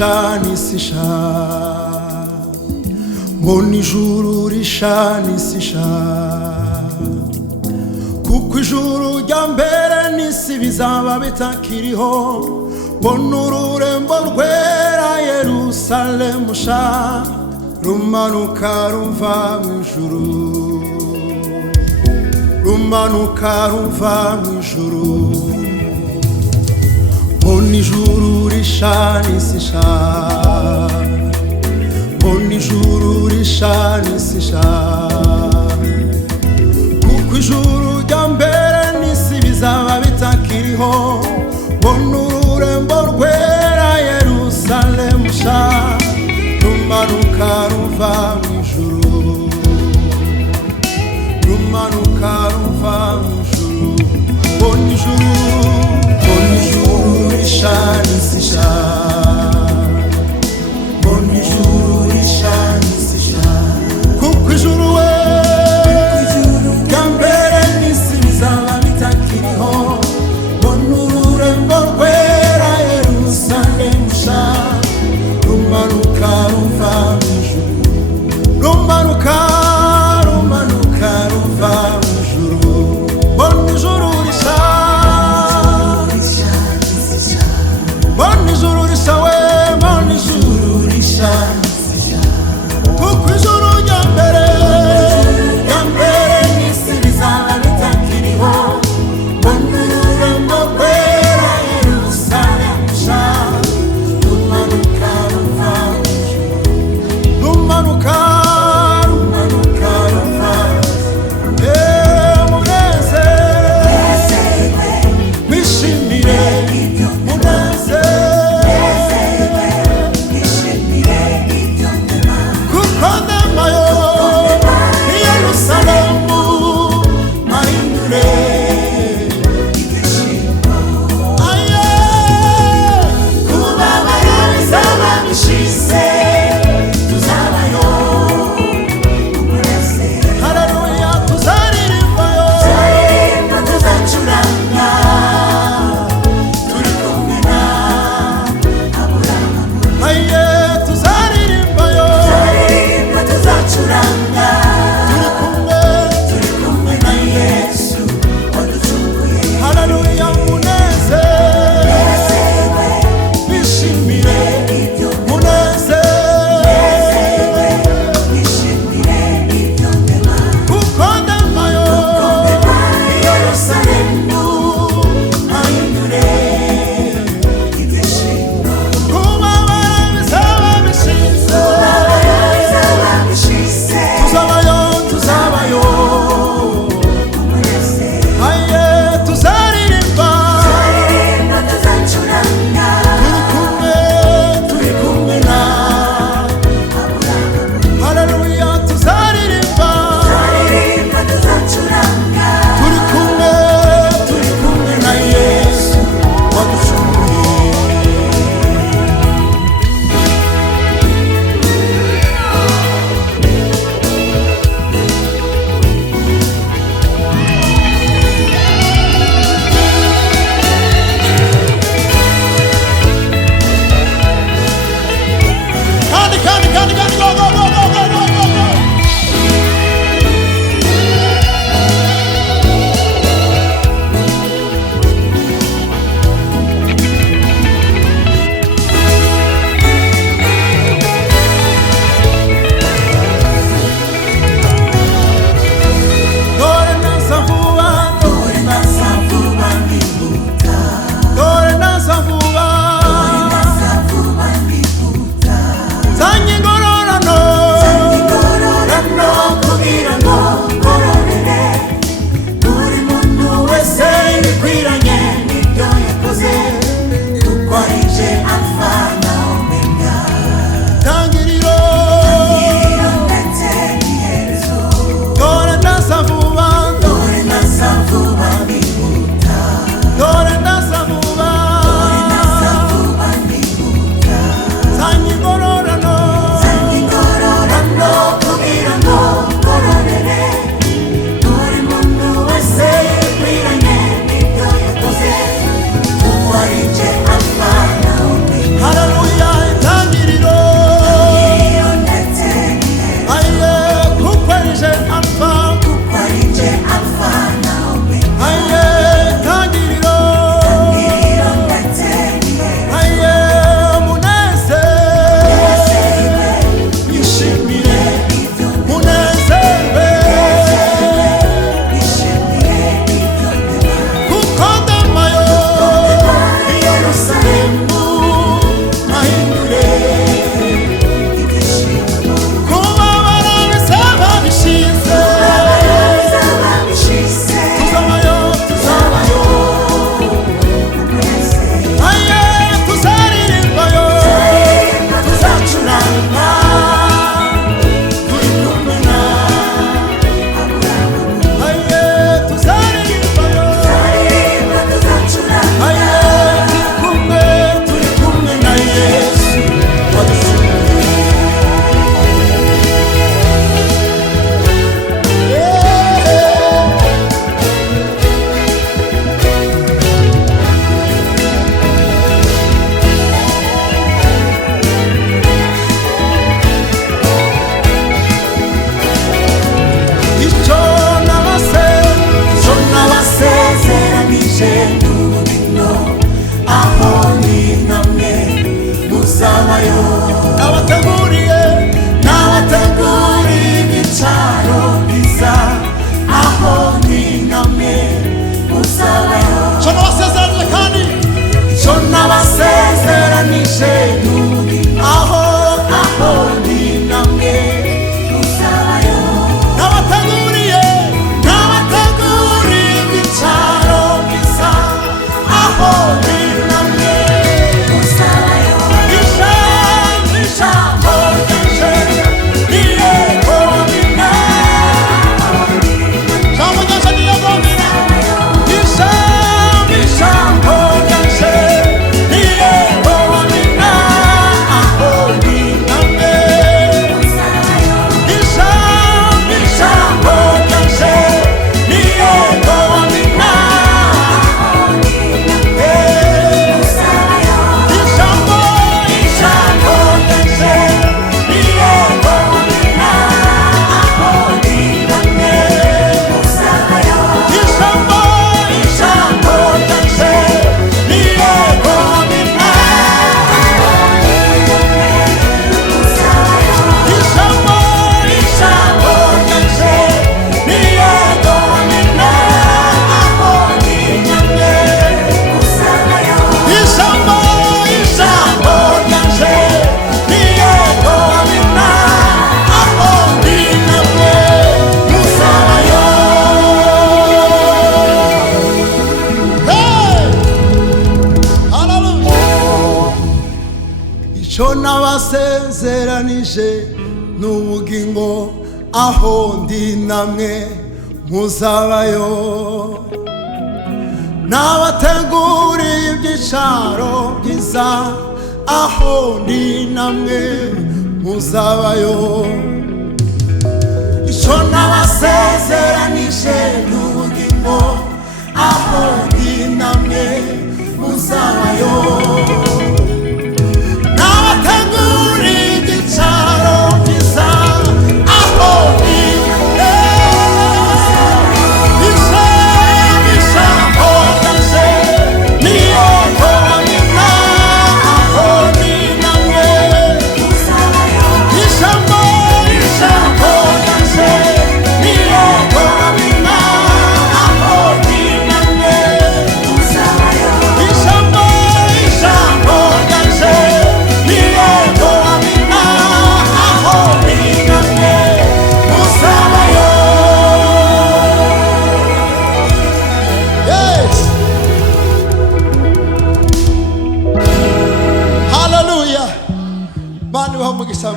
risha n'isisha mbona ijuru risha n'isisha kuko ijuru rya mbere n'isi bizaba bitakiriho mbona ururembo rwera Yerusalemu sha rumanuka ruva mu ijuru rumanuka ruva mu ijuru mbona ijuru risha n'isisha mbona ijuru risha n'isisha kuko ijuru rya mbere n'isi bizaba bitakiriho mbona ururembo rwera Yerusalemu sha rumanuka ruva mu ijuru rumanuka ruva mu ijuru mbona ijuru risha n'isisha mbona ijuru risha n'isisha kuko ijuru we rya mbere n'isi bizaba bitakiriho mbona muzabayo nabateguriye ibyicaro byiza aho ndi namwe muzabayo cyo nabasezeranije kandi cyo nabasezeranije aho ndi namwe muzabayo nabateguriye ibyicaro byiza aho ndi namwe muzabayo ijambo ryanje ni yego mina ijambo ryanje ni yego mina ijambo ryanje ni yego mina aho ndi namwe muzabayo ijambo ryanje ni yego mina icyo nabasezeranije n'ubugingo aho ndi namwe muzabayo nabateguriye ibyicaro byiza aho ndi namwe muzabayo icyo nabasezeranije n'ubugingo aho ndi namwe muzabayo Hallelujah. Mani wa mugisha